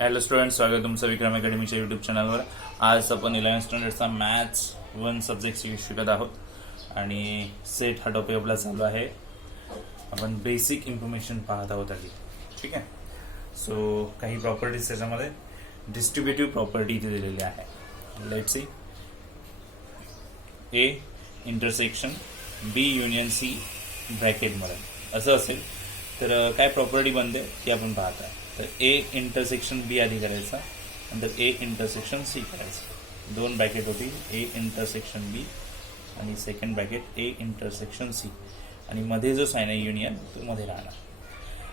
Hello student, स्वागत तुमचं विक्रम अकॅडमीच्या YouTube चॅनलवर. आज आपण 11th स्टँडर्डचा मॅथ्स 1 सब्जेक्ट शिकत आहोत आणि सेट हा टॉपिक आपला चालू आहे. आपण बेसिक इन्फॉर्मेशन पाहत आहोत आधी. ठीक आहे. सो काही प्रॉपर्टीज त्याच्यामध्ये डिस्ट्रीब्युटिव्ह प्रॉपर्टी इथे दिलेली आहे. Let see. A intersection B union C ब्रॅकेटमध्ये असं असेल तर काय प्रॉपर्टी बनते ती आपण पाहत आहे. तर ए इंटरसेक्शन बी आधी करायचा, नंतर ए इंटरसेक्शन सी करायचं. दोन ब्रॅकेट होती, ए इंटरसेक्शन बी आणि second bracket A intersection C, आणि मध्ये जो साइन आहे युनियन तो मध्ये राहणार.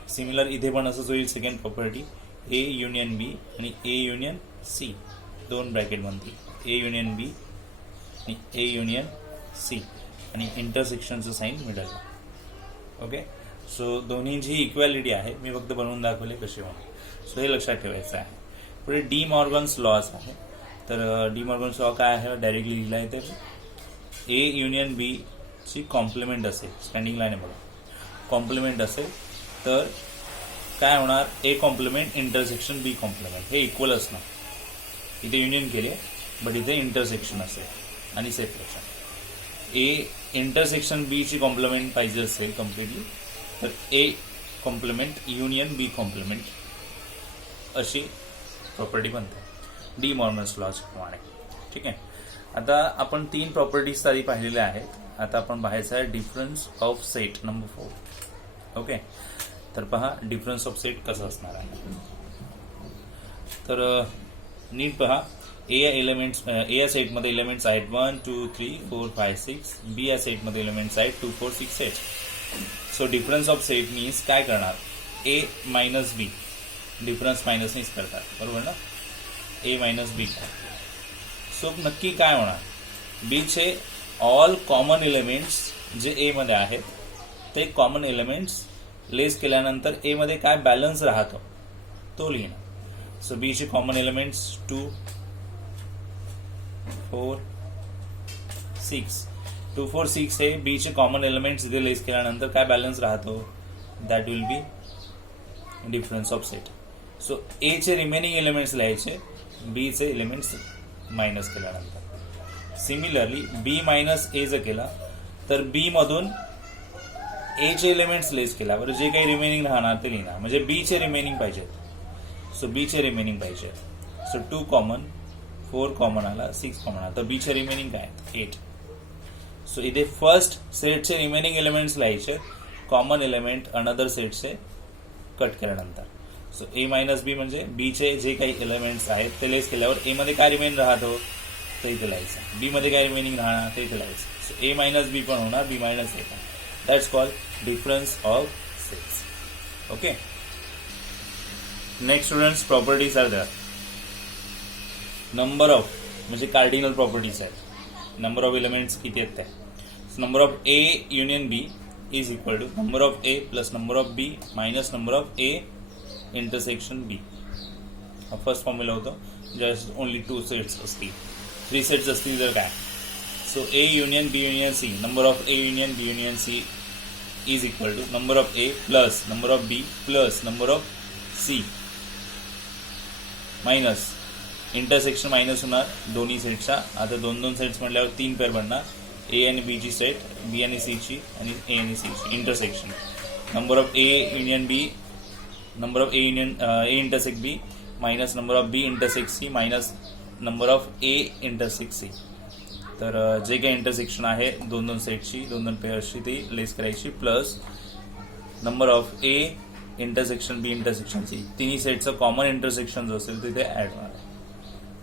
सिमिलर इथे पण असंच होईल. सेकंड प्रॉपर्टी ए युनियन बी आणि ए युनियन सी, दोन ब्रॅकेट बनतील, ए युनियन बी आणि ए युनियन सी, आणि इंटरसेक्शनचं साइन मिडलला. ओके. सो दोन्हीची इक्वॅलिटी आहे. मी फक्त बनवून दाखवले कसे म्हणून. सो हे लक्षात ठेवायचं आहे. पुढे डी मॉर्गन्स लॉज आहे. तर डी मॉर्गन्स लॉ काय आहे डायरेक्टली लिहिला आहे. तर ए युनियन बी ची कॉम्प्लिमेंट असेल, स्टँडिंग लाईन आहे बघा, कॉम्प्लिमेंट असेल तर काय होणार, A complement intersection B complement हे इक्वल असणार. इथे युनियन केले बट इथे इंटरसेक्शन असेल आणि सेपरेशन. ए इंटरसेक्शन बी ची कॉम्प्लिमेंट पाहिजे असेल कम्प्लिटली तर A complement union B complement अशी प्रॉपर्टी बनते डी मॉर्गन्स लॉज प्रमाणे. ठीक आहे. आता आपण तीन प्रॉपर्टीज आधी पाहिलेल्या आहेत. आता आपण पाहायचं आहे difference of set number 4. Okay. तर पहा डिफरन्स ऑफ सेट कसं असणार आहे. तर नीट पहा. ए या सेटमध्ये एलिमेंट्स आहेत 1 2 3 4 5 6. बी या सेटमध्ये एलिमेंट्स आहेत 2 4 6 8. So difference of set means काय करणार, ए मायनस बी, डिफरन्स मायनसनीच करतात बरोबर ना, ए मायनस बी. सो नक्की काय होणार, बीचे ऑल कॉमन एलिमेंट्स जे ए मध्ये आहेत ते कॉमन एलिमेंट्स लेस केल्यानंतर ए मध्ये काय बॅलन्स राहतो तो लिहिणार. सो बीचे कॉमन एलिमेंट्स 2 4 6. 2 4 6 हे बी चे कॉमन एलिमेंट्स इथे लेस केल्यानंतर काय बॅलन्स राहतो, that will be difference of set. So A चे रिमेनिंग एलिमेंट्स लिहायचे, बी चे एलिमेंट्स मायनस केल्यानंतर. सिमिलरली बी मायनस ए जर केला तर बी मधून ए चे एलिमेंट्स लेस केल्यावर जे काही रिमेनिंग राहणार ते लिहिणार, म्हणजे बी चे रिमेनिंग पाहिजेत. सो बी चे रिमेनिंग पाहिजे. सो 2 कॉमन, 4 कॉमन आला, 6 कॉमन आला, तर बी चे रिमेनिंग काय 8. सो इथे फर्स्ट सेटचे रिमेनिंग एलिमेंट्स लिहायचे, कॉमन एलिमेंट अनदर सेटचे कट केल्यानंतर. सो ए मायनस बी म्हणजे बी चे जे काही एलिमेंट्स आहेत ते लेस केल्यावर ए मध्ये काय रिमेन राहतो ते इथे लिहायचं, बी मध्ये काय रिमेनिंग राहणार ते इथे लिहायचं. सो ए मायनस बी पण होणार, बी मायनस ए पण. That's called difference of sets. Okay. Next students, properties are there. Number of म्हणजे कार्डिनल प्रॉपर्टीज आहेत. नंबर ऑफ एलिमेंट्स किती आहेत त्या. Number of A union B is equal to number of A plus number of B minus number of A intersection B. हा first formula होतो. Just only 2 sets असतील, 3 sets असतील तर काय. So A union B union C, number of A union B union C is equal to number of A plus number of B plus number of C minus intersection minus होणार दोन्ही सेटच्या. आता 2 sets म्हटल्यावर 3 pair बनणार, ए आणि बी ची set, बी आणि C ची, आणि ए आणि सी ची intersection. Number of A union B, number of A union A intersect B minus number of B intersect C minus number of A intersect C. तर जे काही इंटरसेक्शन आहे 2 सेटची, 2 पेअर्सची ती लेस करायची, plus number of A intersection B intersection C, तिन्ही सेटचं common intersection जो असेल तिथे ऍड होणार आहे.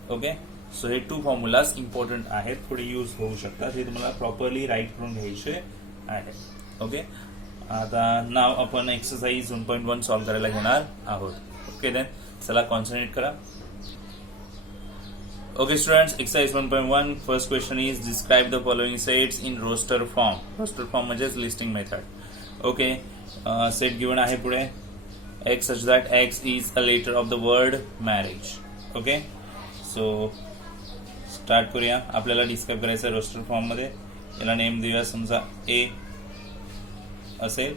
ओके. सो हे 2 फॉर्म्युलाज इम्पॉर्टंट आहेत, थोडे यूज होऊ शकतात, हे तुम्हाला प्रॉपरली राईट करून घ्यायचे आहेत. ओके. आता नाव आपण एक्सरसाइज 1.1 सॉल्व्ह करायला घेणार आहोत. ओके देन चला कॉन्सन्ट्रेट करा. Okay students, exercise 1.1 first question is describe the following sets in roster form. Roster form म्हणजेच listing method. Okay. Set given आहे पुढे X such that X is a letter of the word marriage. Okay. So start करूया. आपल्याला describe करायचं roster form मध्ये. याला name देऊया, समजा ए असेल,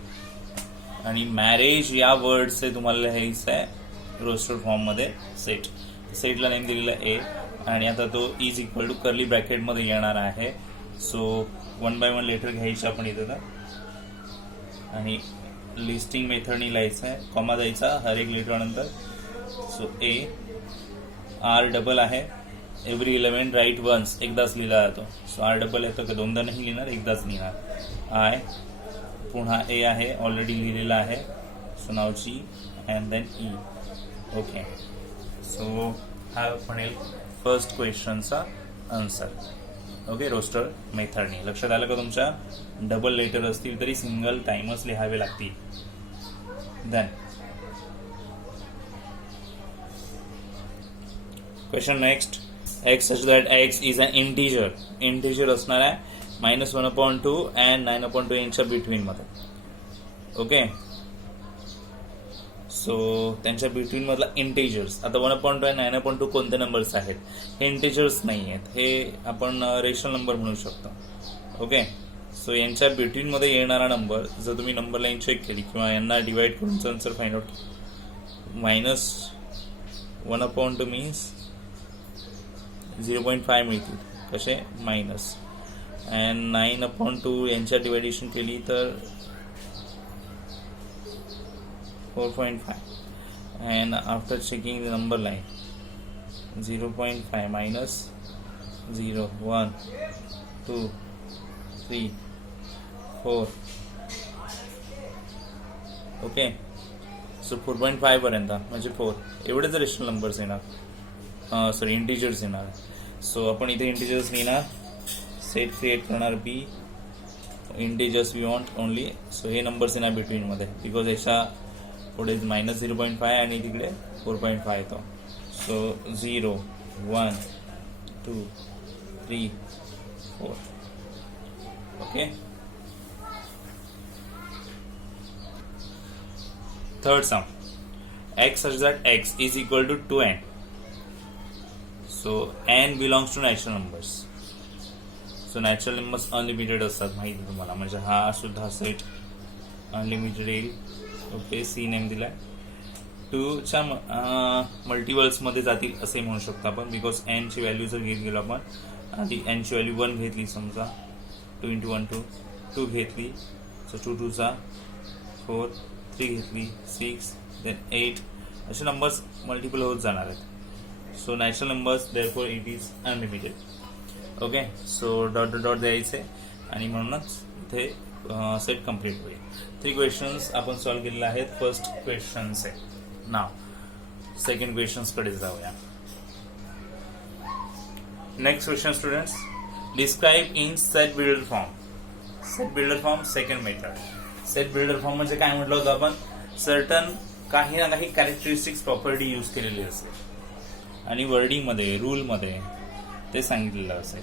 आणि मॅरेज या वर्डचे तुम्हाला लिहायचं आहे रोस्टर फॉर्ममध्ये सेट. सेटला नेम दिलेला ए आणि आता तो इज इक्वल टू कर्ली ब्रॅकेटमध्ये येणार आहे. सो 1 by 1 लेटर घ्यायचे आपण इथं आणि लिस्टिंग मेथडनी लिहायचं आहे, कॉमा द्यायचा हर एक लेटर नंतर. सो ए आर डबल आहे, एव्हरी 11 राईट वन्स, एकदाच लिहिला जातो. सो आर डबल येतो का दोनदा नाही लिहिणार, एकदाच लिहिणार. आय पुन्हा ए आहे, ऑलरेडी लिहिलेला आहे. सो नाव G and then E. Okay, so हा म्हणेल फर्स्ट क्वेश्चनचा आन्सर. ओके, रोस्टर मेथडनी. लक्षात आलं का तुमच्या? डबल लेटर असतील तरी सिंगल टाइमच लिहावे लागतील. Then question next. x such that x is an integer. Integer असणार आहे -1/2 and 9/2 यांच्या बिटवीन मध्ये. ओके, सो त्यांच्या बिटवीन मधला इंटिजर्स. आता 1/2 आणि 9/2 कोणते नंबर्स आहेत? हे इंटिजर्स नाही आहेत, हे आपण रेशनल नंबर म्हणू शकतो. ओके, सो यांच्या बिटवीन मध्ये येणारा नंबर जर तुम्ही नंबर लाईन चेक केली किंवा यांना डिवाइड करून आन्सर फाइंड आउट, -1/2 मीन्स 0.5 मिळतील. कसे? मायनस. अँड 9/2 यांच्या डिवायडेशन केली तर 4.5. And after checking the number line 0.5 minus 0 1 2 3 4. Okay, so 4.5 पर्यंत म्हणजे 4 एवढेच रेशनल नंबर्स येणार, सॉरी इंटिजर्स येणार. सो आपण इथे इंटिजर्स लिहिणार, सेट क्रिएट करणार B integers we want only. So हे नंबर्स येणार बिटवीन मध्ये, बिकॉज याच्या पुढे -0.5 आणि तिकडे 4.5 येतो. So 0 1 2 3 4. Okay, third sum. x such that x is equal to 2n. So n belongs to natural numbers. So natural numbers unlimited असतात, माहिती तुम्हाला, म्हणजे हा सुद्धा सेट अनलिमिटेड येईल. ओके, सी नेम दिलाय. 2च्या मल्टिपल्स मध्ये जातील असे म्हणू शकतो आपण, बिकॉज n ची व्हॅल्यू जर घेत गेलो आपण, आधी n ची व्हॅल्यू 1 घेतली, समजा 2 × 1 2 घेतली. सो 2 2 चा 4, 3 घेतली 6, देन 8. असे नंबर्स मल्टिपल होत जाणार आहेत. So natural numbers therefore it is unlimited. Okay, so dot dot dot द्यायचे आणि म्हणूनच इथे सेट कम्प्लीट होईल. 3 क्वेश्चन्स आपण सॉल्व्ह केलेले आहेत. फर्स्ट क्वेश्चन्स आहे. नाव सेकंड क्वेश्चन्स कडे जाऊया. Next question students, describe in set builder form. Set builder form second method. Set builder form म्हणजे काय म्हटलं होतं आपण? सर्टन काही ना काही कॅरेक्टरिस्टिक्स प्रॉपर्टी यूज केलेली असेल आणि वर्डिंग मध्ये रूल मध्ये ते सांगितलेलं असेल.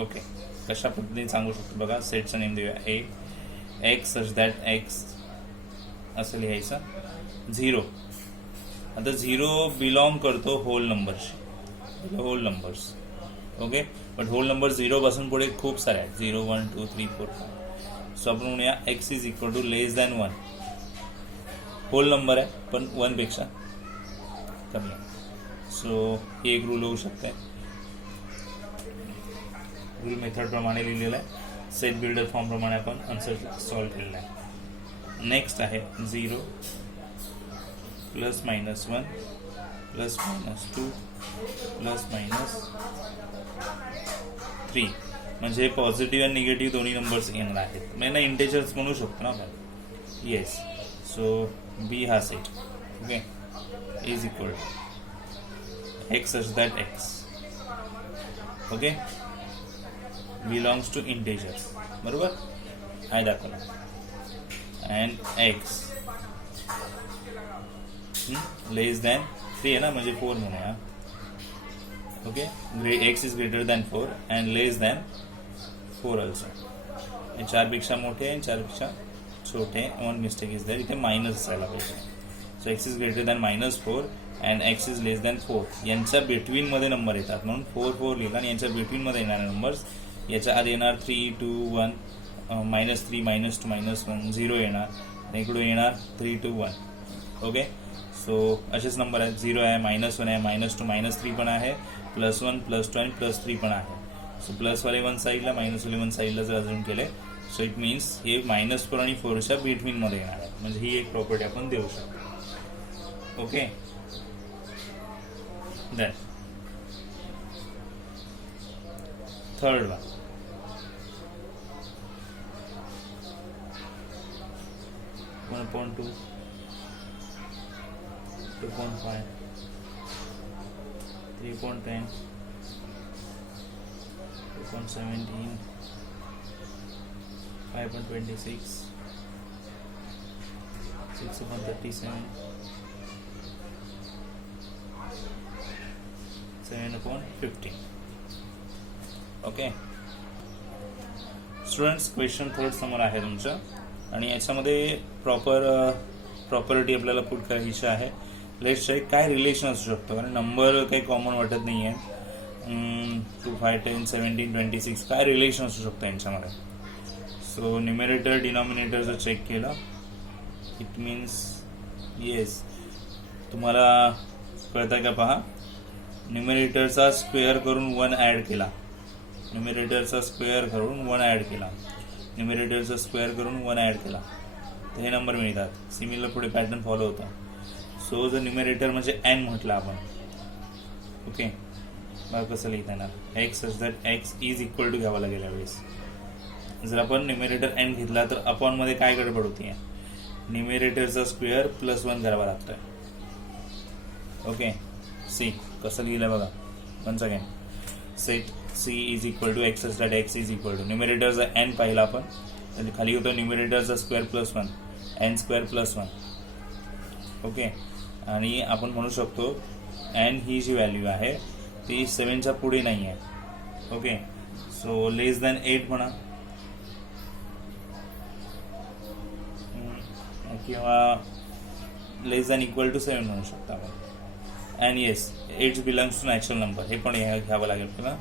ओके, कशा पद्धतीने सांगू शकतो बघा. सेटचं नेम देऊया A. X such that X असं लिहायचं. 0, आता 0 बिलॉंग करतो होल नंबरशी, whole numbers. Okay, but whole number 0 पासून पुढे खूप सारे आहेत, 0 1 2 3 4 5. सो आपण म्हणूया X is equal to less than 1. Whole number आहे पण 1 पेक्षा कमी आहे. सो हे एक रूल होऊ शकते. रूल मेथड प्रमाणे लिहिलेलं आहे. सेट बिल्डर फॉर्म प्रमाणे आपण आन्सर सॉल्व्ह केलेला आहे. नेक्स्ट आहे 0 +- 1 +- 2 +- 3. म्हणजे पॉझिटिव्ह आणि निगेटिव्ह दोन्ही नंबर्स येणार आहेत. म्हणजे इंटिजर्स म्हणू शकतो ना आपण. येस. सो बी हा set. Okay, is equal X such that X. Okay, belongs to integers. बरोबर, आहे दाखवला. अँड एक्स लेस दॅन 3 आहे ना, म्हणजे 4 म्हणूया. Okay, x is greater than 4 and less than 4 also. 4 पेक्षा मोठे आणि 4 पेक्षा छोटे. 1 मिस्टेक इज दॅट, इथे मायनस असायला पाहिजे. So x is greater than -4 and x is less than 4. यांच्या बिटवीन मध्ये नंबर येतात म्हणून 4 4 लिहिला. आणि यांच्या बिटवीन मध्ये येणारे नंबर्स याच्या आधी येणार 3 2 1, -3 -2 -1 0 येणार आणि इकडून येणार 3 2 1. ओके, सो असेच नंबर आहेत. 0 आहे, -1 आहे, -2, -3 पण आहे, +1, +2 आणि +3 पण आहे. सो प्लसवाले वन साईडला, मायनसवाले वन साईडला जर अजून केले, सो इट मीन्स हे -4 आणि 4च्या बिटवीनमध्ये येणार आहे. म्हणजे ही एक प्रॉपर्टी आपण देऊ शकतो. Okay, then third one, 1.2, 2.5, 3.10, 2.17, 5.26, 6.37, 7.15. Okay students, question third समोर आहे तुमचं आणि याच्यामध्ये प्रॉपर्टी आपल्याला पुट करायची आहे. लेट्स चेक काय रिलेशन असू शकतं, कारण नंबर काही कॉमन वाटत नाही आहे. 2, 5, 10, 17, 26 काय रिलेशन असू शकतं यांच्यामध्ये. सो न्युमेरेटर डिनॉमिनेटर जर चेक केलं, इट मीन्स येस, तुम्हाला कळतं का पहा, न्युमेरेटरचा स्क्वेअर करून 1 ॲड केला, न्युमेरेटरचा स्क्वेअर करून 1 ॲड केला, न्युमेरेटरचा स्क्वेअर करून 1 ॲड केला, तर हे नंबर मिळतात. सिमिलर पुढे पॅटर्न फॉलो होता. सो जर न्युमेरेटर म्हणजे एन म्हटलं आपण, ओके, बघा कसं लिहिता येणार, X such that X is equal to घ्यावं लागेल यावेळेस. जर आपण न्युमेरेटर एन घेतला तर अपॉन मध्ये काय गडबड होती, न्युमेरेटरचा स्क्वेअर +1 करावा लागतोय. ओके, सी कसं लिहिलं बघा, once again, set C is equal to X such that X is equal to, न्युमेरेटरचा एन पाहिला आपण, म्हणजे खाली होतं न्युमेरेटरचा स्क्वेअर +1, एन स्क्वेअर +1. ओके, आणि आपण म्हणू शकतो एन ही जी व्हॅल्यू आहे ती 7च्या पुढे नाही आहे. ओके, सो लेस दॅन 8 म्हणा, किंवा लेस दॅन इक्वल टू 7 म्हणू शकतो आपण. And yes, 8 belongs to natural number, हे पण घ्यावं लागेल आपल्याला.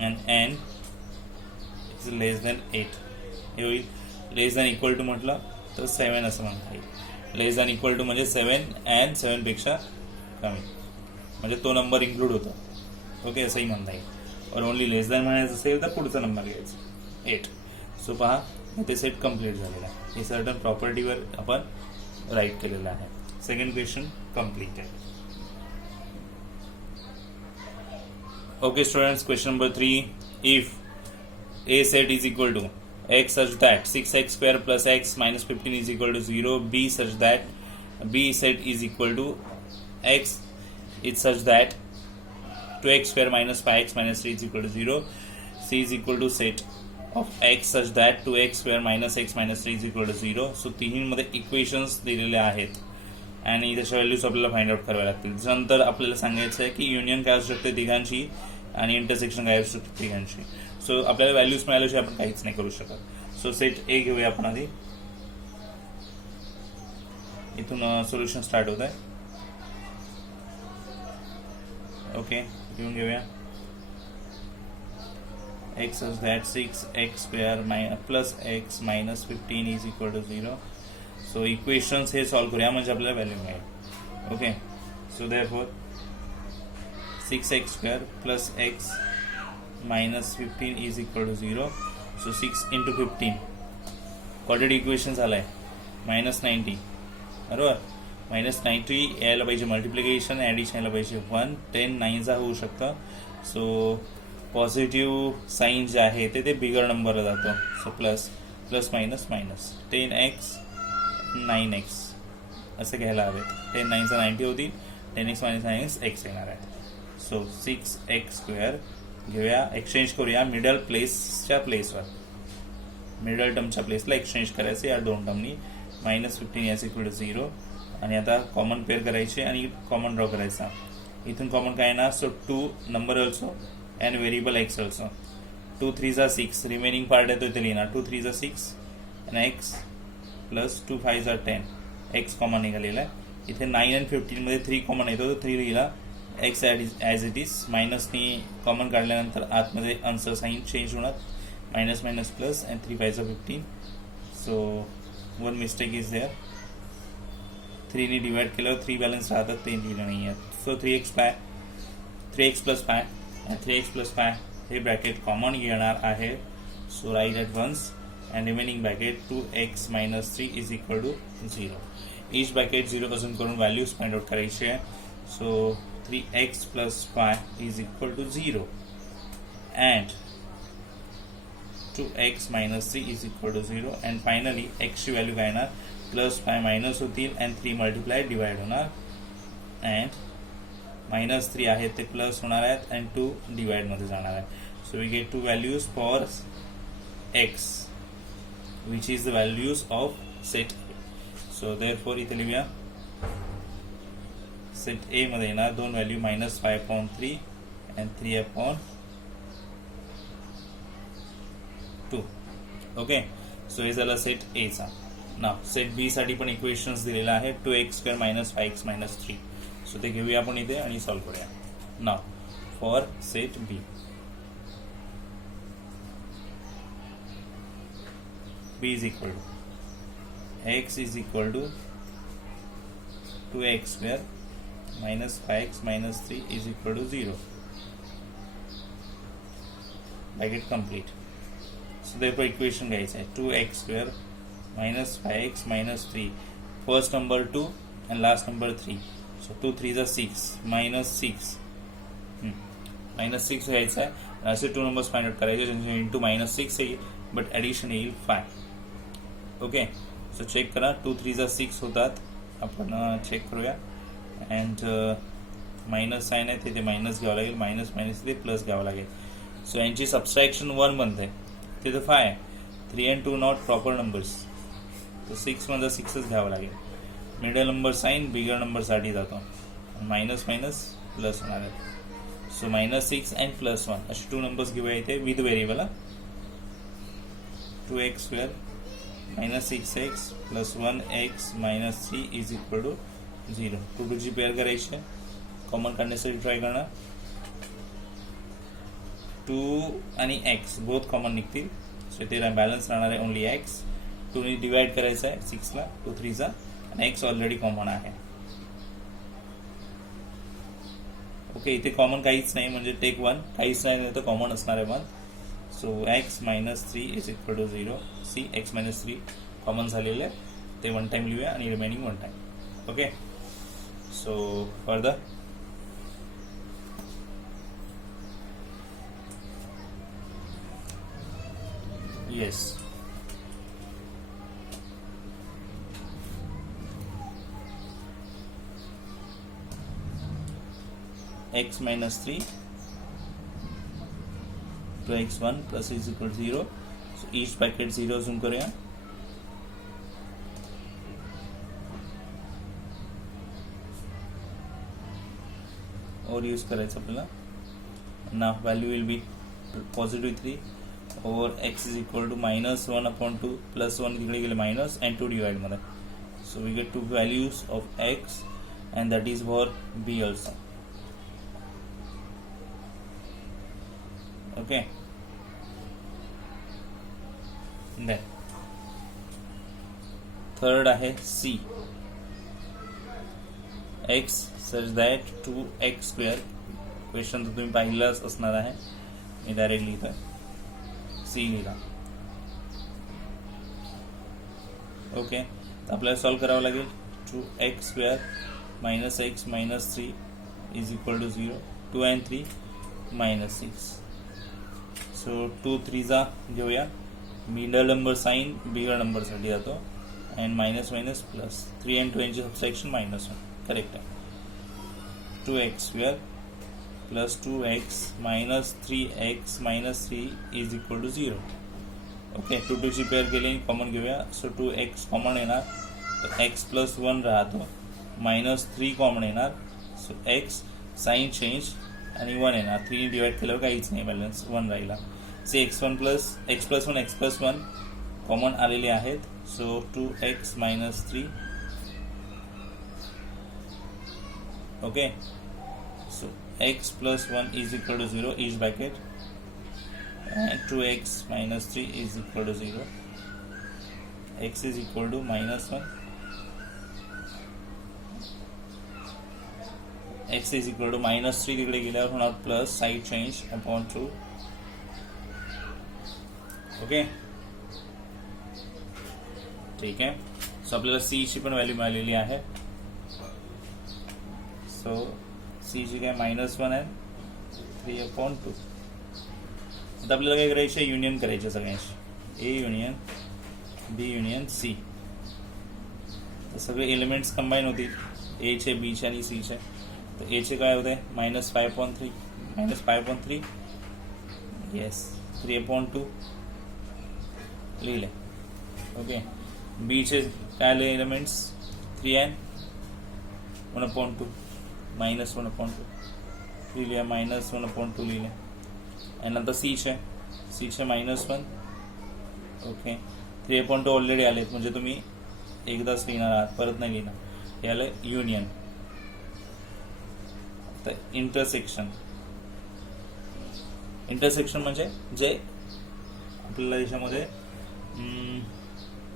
And N is less than 8 हे होईल. लेस दॅन इक्वल टू म्हटलं तर 7 असं म्हणता येईल. लेस दॅन इक्वल टू म्हणजे 7 अँड 7पेक्षा कमी, म्हणजे तो नंबर इन्क्लूड होतो. ओके, असंही म्हणता येईल. और ओनली लेस दॅन म्हणायचं असेल तर पुढचा नंबर घ्यायचा 8. सो पहा, ते सेट कम्प्लीट झालेला आहे. हे सर्टन प्रॉपर्टीवर आपण राईट केलेलं आहे. सेकंड क्वेश्चन कम्प्लीट आहे. Okay students, question number 3, if A set is equal to x such that 6x square plus x minus 15 is equal to 0, B such that B set is equal to x is such that 2x square minus 5x minus 3 is equal to 0, C is equal to set of x such that 2x square minus x minus 3 is equal to 0. So तिन्हीमध्ये equations दिलेले आहेत आणि त्याच्या values आपल्याला find out कराव्या लागतील. त्याच्यानंतर आपल्याला सांगायचं आहे की युनियन काय असू शकते तिघांची आणि इंटरसेक्शन काय असू शकते तिघांची. सो आपल्याला व्हॅल्यूज मिळाल्याशिवाय आपण काहीच नाही करू शकत. सो सेट ए घेऊया आपण आधी, इथून सोल्युशन स्टार्ट होत आहे. ओके, घेऊन घेऊया x such that 6x square plus x minus 15 is equal to 0. So equations हे सॉल्व्ह करूया म्हणजे आपल्याला व्हॅल्यू मिळेल. Okay, so therefore 6x square plus x minus 15 is equal to 0. So 6 into 15 quadratic equation झालं आहे -90, बरोबर. -90 यायला पाहिजे मल्टिप्लिकेशन, ॲडिशन यायला पाहिजे 1, 10 9चा होऊ शकतं. सो पॉझिटिव्ह साईन जे आहे ते बिगर नंबरला जातं. So plus minus 10x 9x असं घ्यायला हवेत. 10 9चा 90 होती, 10x - 9x x येणार आहे. सो 6x स्क्वेअर घेऊया, एक्सचेंज करूया मिडल प्लेसच्या प्लेसवर, मिडल टर्मच्या प्लेसला एक्सचेंज करायचं या दोन टर्मनी. -15 याच इक्वल टू 0 आणि आता कॉमन पेअर करायचे आणि कॉमन ड्रॉ करायचा. इथून कॉमन काय येणार, so 2 number also and variable x also. 2 3 जा 6, रिमेनिंग पार्ट आहे तो इथे लिहिणार. 2 3 जा 6 आणि एक्स प्लस 2 5 जा 10, एक्स कॉमन निघालेला आहे. इथे 9 आणि 15 मध्ये 3 कॉमन येतो, तो 3 लिहिला. एक्स ॲज इट इज, मायनसनी कॉमन काढल्यानंतर आतमध्ये आन्सर साईन चेंज होणार, मायनस मायनस प्लस अँड 3 5 जा 15. So one mistake is there, 3ने डिवाइड केल्यावर 3 बॅलन्स राहतात, ते दिलं नाही आहे. सो 3x पाय 3x प्लस पाय 3x प्लस पाय हे ब्रॅकेट कॉमन घेणार आहे. So right at once and remaining bracket 2x minus 3 is equal to 0. Each bracket 0 असून करून व्हॅल्यूज फाइंड आउट करायची आहे. So 3x plus pi is equal to 0 and 2x minus 3 is equal to 0 and finally x ची value काय येणार, plus pi minus होतील and 3 multiply divide होणार and minus 3 आहेत ते प्लस होणार आहेत अँड 2 डिवाइडमध्ये जाणार आहे. So we get 2 values for x which is the values of set. So therefore इथे लिहूया सेट ए मध्ये येणार 2 व्हॅल्यू -5/3 अँड 3/2. ओके, सो हे झालं सेट ए चा. नाव सेट बी साठी पण इक्वेशन्स दिलेला आहे 2x² - 5x - 3. सो ते घेऊया आपण इथे आणि सॉल्व्ह करूया. नाव for set B b is equal to x is equal to 2x² minus 5x minus 3 is equal to 0. Bracket complete. So therefore equation guys है 2x² minus 5x minus 3. First number 2 and last number 3. So 2 3s are 6 minus 6. Minus 6 घ्यायचा आहे. असे 2 numbers find out करायचे ज्यांचे into -6 येईल but addition येईल 5. Okay, so check करा 2 3s 6 होतात. आपण चेक करूया अँड मायनस साईन आहे ते मायनस घ्यावं लागेल, मायनस मायनस ते प्लस घ्यावं लागेल. सो यांची सबस्ट्रॅक्शन 1 बनते तिथं 5 3 and 2 नॉट प्रॉपर नंबर्स, तर 6 मध्ये 6च घ्यावं लागेल. मिडल नंबर साईन बिगर नंबरसाठी जातो, मायनस मायनस प्लस होणार आहे. सो -6 अँड +1 असे 2 नंबर्स घेऊया इथे with variable. 2x² -6x + 1x - 3 is equal to 0. 2 2 ची पेअर करायची आहे, कॉमन काढण्यासाठी ट्राय करणार. 2 आणि x बोथ कॉमन निघतील. सो इथे बॅलन्स राहणार आहे ओनली x. 2 ने डिवाइड करायचं आहे 6 ला 2 3 आणि x ऑलरेडी कॉमन आहे. ओके, इथे कॉमन काहीच नाही म्हणजे टेक 1, काहीच नाही तर कॉमन असणार आहे 1. So x - 3 is equal to 0. See x - 3 common झालेलं आहे ते 1 टाइम लिहूया आणि remaining 1 time. Okay, so further yes x - 3 to x1 plus is equal to 0. So each bracket 0 zoom करूया. और यूज करायचं आपल्याला. नाव व्हॅल्यू विल बी +3 और x is equal to -1/2 +1 तिकडे गेले मायनस अँड 2 डिवाइड मध्ये. So we get 2 values of x and that is for b also. Okay, then third आहे C. x such that 2x² question तर तुम्ही पाहिलाच असणार आहे, मी डायरेक्ट लिहितोय C लिहिला. ओके, तर आपल्याला सॉल्व करावं लागेल. 2x² - x - 3 is equal to 0. 2 and 3 -6. So 2 3s घेऊया. मिडल नंबर साईन बिगर नंबरसाठी जातो and minus minus plus 3 and 2 यांची सबस्ट्रॅक्शन -1 करेक्ट आहे. 2x² + 2x - 3x - 3 is equal to 0. Okay, 2 2 ची पेअर केली कॉमन घेऊया. सो 2x कॉमन येणार तर x + 1 राहतो, -3 कॉमन येणार. सो x साईन चेंज आणि 1 येणार. 3 डिवाइड केल्यावर काहीच नाही, बॅलन्स 1 राहिला. से x1 + x + 1 x + 1 कॉमन आलेले आहेत. So 2x - 3. Okay, so x + 1 is equal to 0 each bracket and 2x - 3 is equal to 0. x is equal to -1 X is equal to -3 तिकडे गेल्यावर होणार plus side change upon 2. Okay, ठीक आहे. So आपल्याला C ची पण व्हॅल्यू मिळालेली आहे. सो सी ची काय -1 आहे 3/2. आता आपल्याला काय करायचं, युनियन करायचे सगळ्यांशी. A union B union C. तर सगळे एलिमेंट्स कंबाईन होतील, ए चे, बी चे आणि सी चे. तर ए चे काय होते -5/3 येस 3/2 लिहिले. ओके, बी चे काय आले एलिमेंट्स 3 आहे 1/2 -1/2 लिहिले, -1/2 लिहिले. आणि नंतर सी चे -1. ओके, 3/2 ऑलरेडी आलेत म्हणजे तुम्ही एकदाच लिहिणार आहात, परत नाही लिहिणार. हे आलं युनियन. तर इंटरसेक्शन म्हणजे जे आपल्याला याच्यामध्ये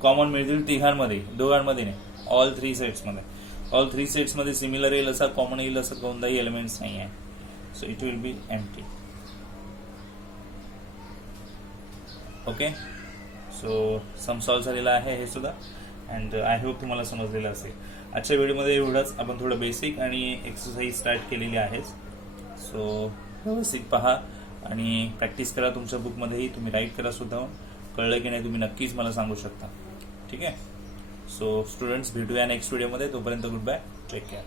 कॉमन मिळतील तिघांमध्ये, दोघांमध्ये नाही, ऑल 3 सेट्समध्ये. ऑल 3 सेट्समध्ये सिमिलर येईल असा, कॉमन येईल असं कोणताही एलिमेंट्स नाही आहे. So it will be empty. Okay, so sum solve झालेला आहे हे सुद्धा. अँड आय होप तुम्हाला समजलेलं असेल. आजच्या व्हिडिओमध्ये एवढंच. आपण थोडं बेसिक आणि एक्सरसाइज स्टार्ट केलेली आहे. सो व्यवस्थित पहा आणि प्रॅक्टिस करा. तुमच्या बुकमध्येही तुम्ही राईट करा सुद्धा. कळलं की नाही तुम्ही नक्कीच मला सांगू शकता. ठीक आहे. सो स्टुडंट्स, भेटूया नेक्स्ट व्हिडिओमध्ये. तोपर्यंत गुड बाय, टेक केअर.